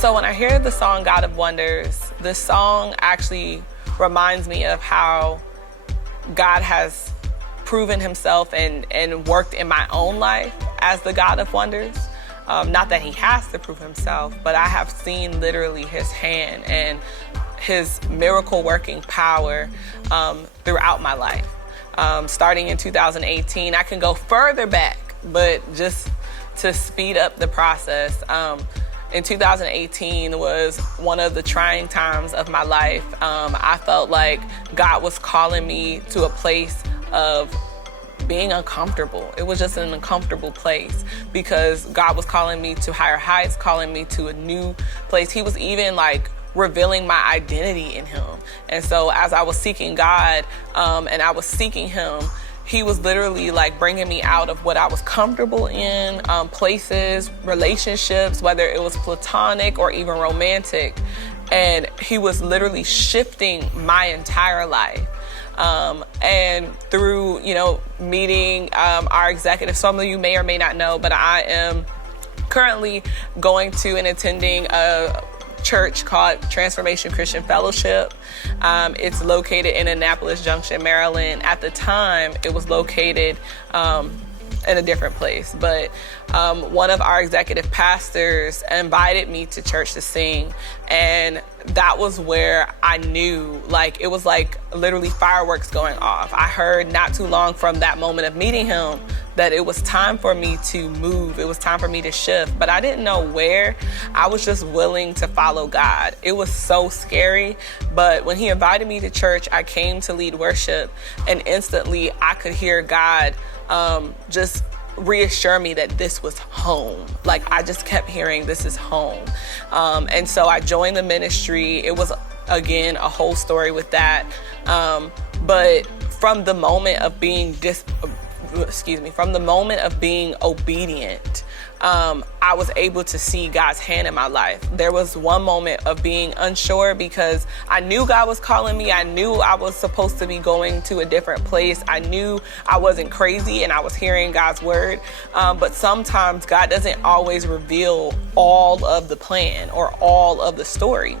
So when I hear the song God of Wonders, this song actually reminds me of how God has proven himself and worked in my own life as the God of wonders. Not that he has to prove himself, but I have seen literally his hand and his miracle working power throughout my life. Starting in 2018, I can go further back, but just to speed up the process, in 2018 was one of the trying times of my life. I felt like God was calling me to a place of being uncomfortable. It was just an uncomfortable place because God was calling me to higher heights, calling me to a new place. He was even like revealing my identity in him. And so as I was seeking God and I was seeking him, he was literally like bringing me out of what I was comfortable in, places, relationships, whether it was platonic or even romantic. And he was literally shifting my entire life. And through, meeting our executive, some of you may or may not know, but I am currently going to and attending a church called Transformation Christian Fellowship. It's located in Annapolis Junction, Maryland. At the time, it was located in a different place, but one of our executive pastors invited me to church to sing, and that was where I knew, like, it was like literally fireworks going off. I heard not too long from that moment of meeting him that it was time for me to move. It was time for me to shift, but I didn't know where. I was just willing to follow God. It was so scary, but when he invited me to church, I came to lead worship, and instantly I could hear God just reassure me that this was home. Like, I just kept hearing, this is home. And so I joined the ministry. It was, again, a whole story with that. But from the moment of being obedient, I was able to see God's hand in my life. There was one moment of being unsure because I knew God was calling me. I knew I was supposed to be going to a different place. I knew I wasn't crazy and I was hearing God's word. But sometimes God doesn't always reveal all of the plan or all of the story.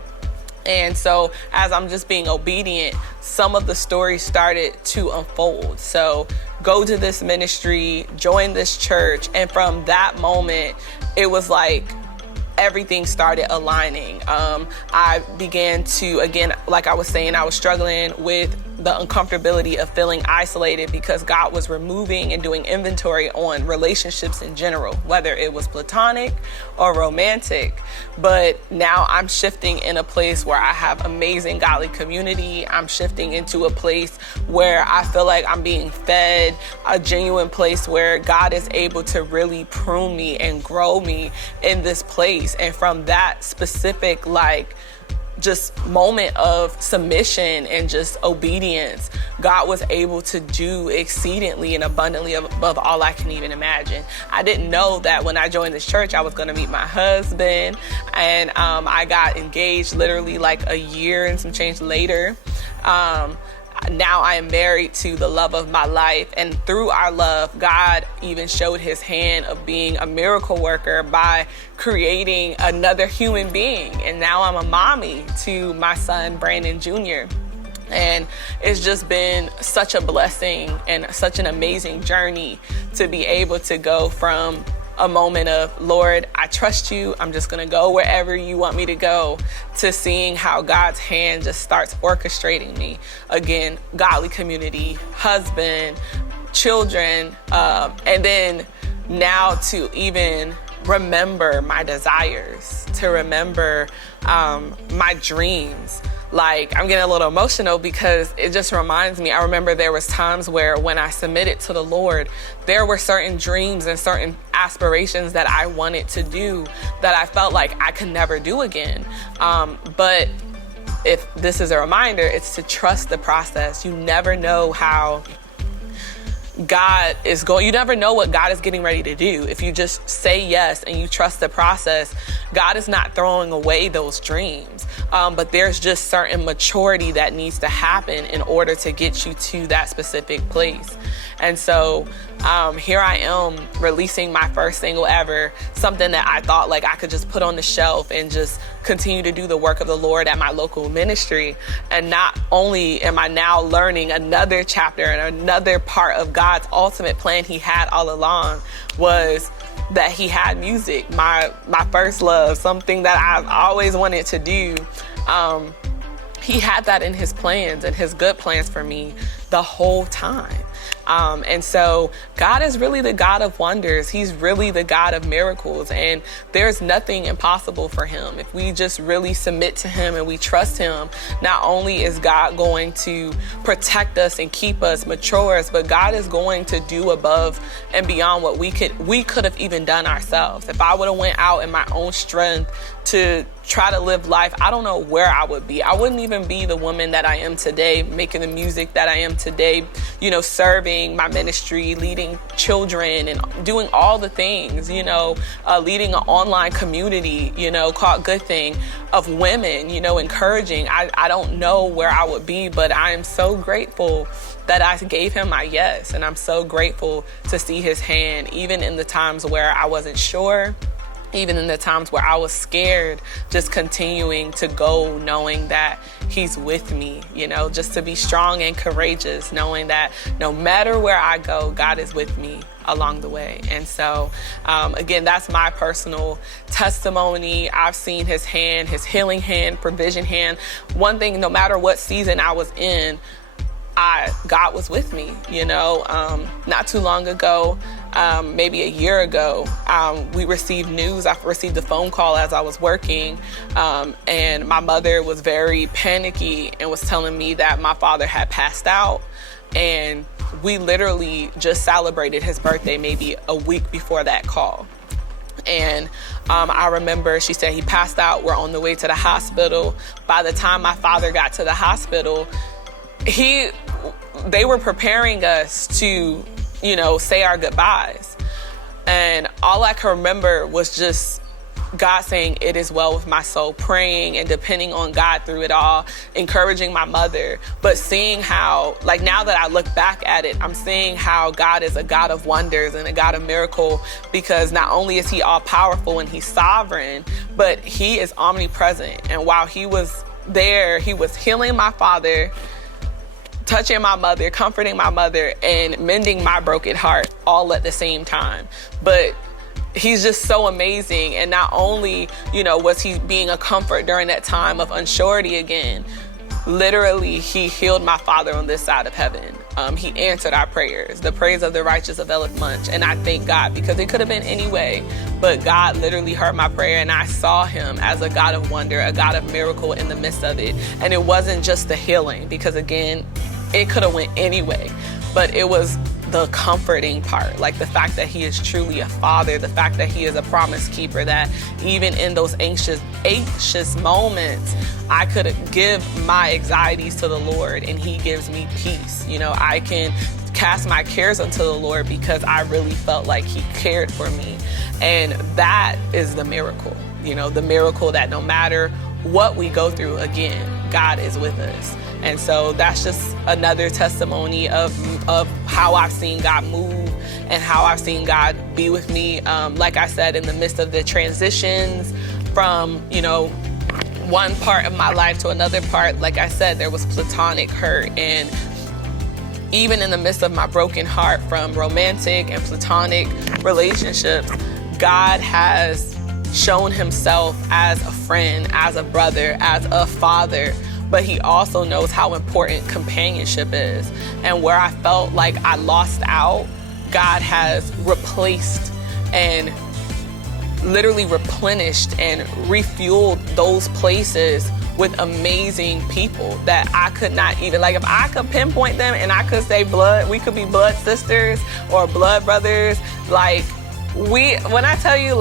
And so as I'm just being obedient, some of the stories started to unfold. So go to this ministry, join this church. And from that moment, it was like everything started aligning. I began to, again, like I was saying, I was struggling with the uncomfortability of feeling isolated because God was removing and doing inventory on relationships in general, whether it was platonic or romantic. But now I'm shifting in a place where I have amazing godly community. I'm shifting into a place where I feel like I'm being fed, a genuine place where God is able to really prune me and grow me in this place. And from that specific, just moment of submission and just obedience, God was able to do exceedingly and abundantly above all I can even imagine. I didn't know that when I joined this church, I was going to meet my husband, and I got engaged literally like a year and some change later. Now I am married to the love of my life, and through our love, God even showed his hand of being a miracle worker by creating another human being. And now I'm a mommy to my son, Brandon Jr. And it's just been such a blessing and such an amazing journey to be able to go from a moment of, Lord, I trust you, I'm just gonna go wherever you want me to go, to seeing how God's hand just starts orchestrating me. Again, godly community, husband, children, and then now to even remember my desires, to remember my dreams. Like, I'm getting a little emotional because it just reminds me, I remember there was times where when I submitted to the Lord, there were certain dreams and certain aspirations that I wanted to do that I felt like I could never do again. But if this is a reminder, it's to trust the process. You never know how God is going, you never know what God is getting ready to do. If you just say yes and you trust the process, God is not throwing away those dreams. But there's just certain maturity that needs to happen in order to get you to that specific place. And so here I am releasing my first single ever, something that I thought like I could just put on the shelf and just continue to do the work of the Lord at my local ministry. And not only am I now learning another chapter and another part of God's ultimate plan he had all along, was that he had music, my first love, something that I've always wanted to do. He had that in his plans and his good plans for me the whole time. And so God is really the God of wonders. He's really the God of miracles, and there's nothing impossible for him. If we just really submit to him and we trust him, not only is God going to protect us and keep us, mature us, but God is going to do above and beyond what we could have even done ourselves. If I would have went out in my own strength to try to live life, I don't know where I would be. I wouldn't even be the woman that I am today, making the music that I am today, serving my ministry, leading children and doing all the things, leading an online community, called GoodThing, of women, encouraging. I don't know where I would be, but I am so grateful that I gave him my yes. And I'm so grateful to see his hand, even in the times where I wasn't sure, even in the times where I was scared, just continuing to go, knowing that he's with me, just to be strong and courageous, knowing that no matter where I go, God is with me along the way. And so, again, that's my personal testimony. I've seen his hand, his healing hand, provision hand. One thing, no matter what season I was in, God was with me, not too long ago, maybe a year ago, we received news. I received a phone call as I was working, and my mother was very panicky and was telling me that my father had passed out. And we literally just celebrated his birthday maybe a week before that call. And I remember she said he passed out. We're on the way to the hospital. By the time my father got to the hospital, they were preparing us to, say our goodbyes. And all I can remember was just God saying, "It is well with my soul," praying and depending on God through it all, encouraging my mother. But seeing how, now that I look back at it, I'm seeing how God is a God of wonders and a God of miracle, because not only is he all powerful and he's sovereign, but he is omnipresent. And while he was there, he was healing my father, touching my mother, comforting my mother, and mending my broken heart all at the same time. But he's just so amazing. And not only, was he being a comfort during that time of unsurety again, literally he healed my father on this side of heaven. He answered our prayers. The praise of the righteous availeth much. And I thank God, because it could have been any way, but God literally heard my prayer, and I saw him as a God of wonder, a God of miracle in the midst of it. And it wasn't just the healing, because again, it could have went anyway, but it was the comforting part, the fact that he is truly a father, the fact that he is a promise keeper, that even in those anxious moments, I could give my anxieties to the Lord and he gives me peace. I can cast my cares unto the Lord because I really felt like he cared for me. And that is the miracle, the miracle that no matter what we go through, again, God is with us. And so that's just another testimony of how I've seen God move and how I've seen God be with me. Like I said, in the midst of the transitions from, one part of my life to another part, like I said, there was platonic hurt. And even in the midst of my broken heart from romantic and platonic relationships, God has shown himself as a friend, as a brother, as a father. But he also knows how important companionship is. And where I felt like I lost out, God has replaced and literally replenished and refueled those places with amazing people that I could not even, if I could pinpoint them and I could say we could be blood sisters or blood brothers, when I tell you,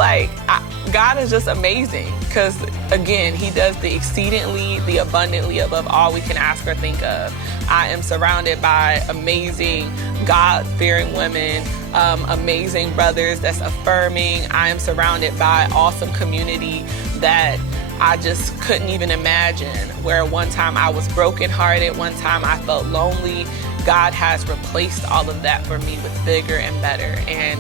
God is just amazing. because again, he does the exceedingly, the abundantly above all we can ask or think of. I am surrounded by amazing, God-fearing women, amazing brothers that's affirming. I am surrounded by awesome community that I just couldn't even imagine. Where one time I was brokenhearted, one time I felt lonely, God has replaced all of that for me with bigger and better. And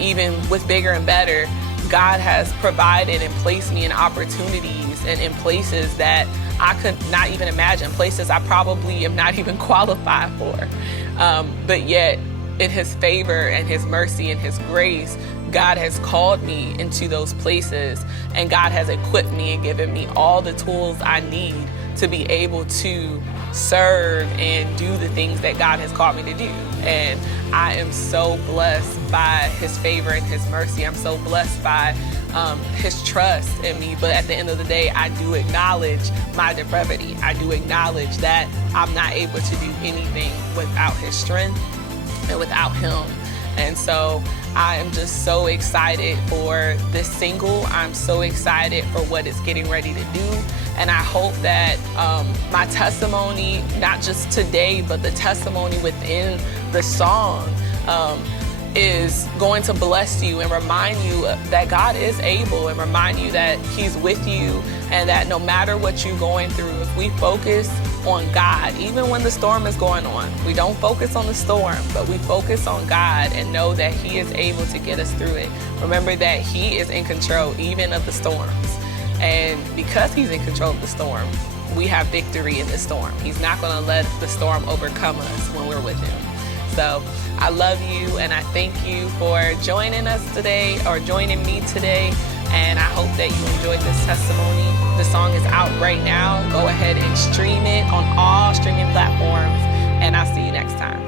even with bigger and better, God has provided and placed me in opportunities and in places that I could not even imagine, places I probably am not even qualified for. But yet, in his favor and his mercy and his grace, God has called me into those places, and God has equipped me and given me all the tools I need to be able to serve and do the things that God has called me to do. And I am so blessed by his favor and his mercy. I'm so blessed by his trust in me. But at the end of the day, I do acknowledge my depravity. I do acknowledge that I'm not able to do anything without his strength and without him. And so I am just so excited for this single. I'm so excited for what it's getting ready to do. And I hope that my testimony, not just today, but the testimony within the song is going to bless you and remind you that God is able, and remind you that he's with you, and that no matter what you're going through, if we focus on God, even when the storm is going on, we don't focus on the storm, but we focus on God and know that he is able to get us through it. Remember that he is in control even of the storms. And because he's in control of the storm, we have victory in the storm. He's not going to let the storm overcome us when we're with him. So I love you, and I thank you for joining us today, or joining me today. And I hope that you enjoyed this testimony. The song is out right now. Go ahead and stream it on all streaming platforms, and I'll see you next time.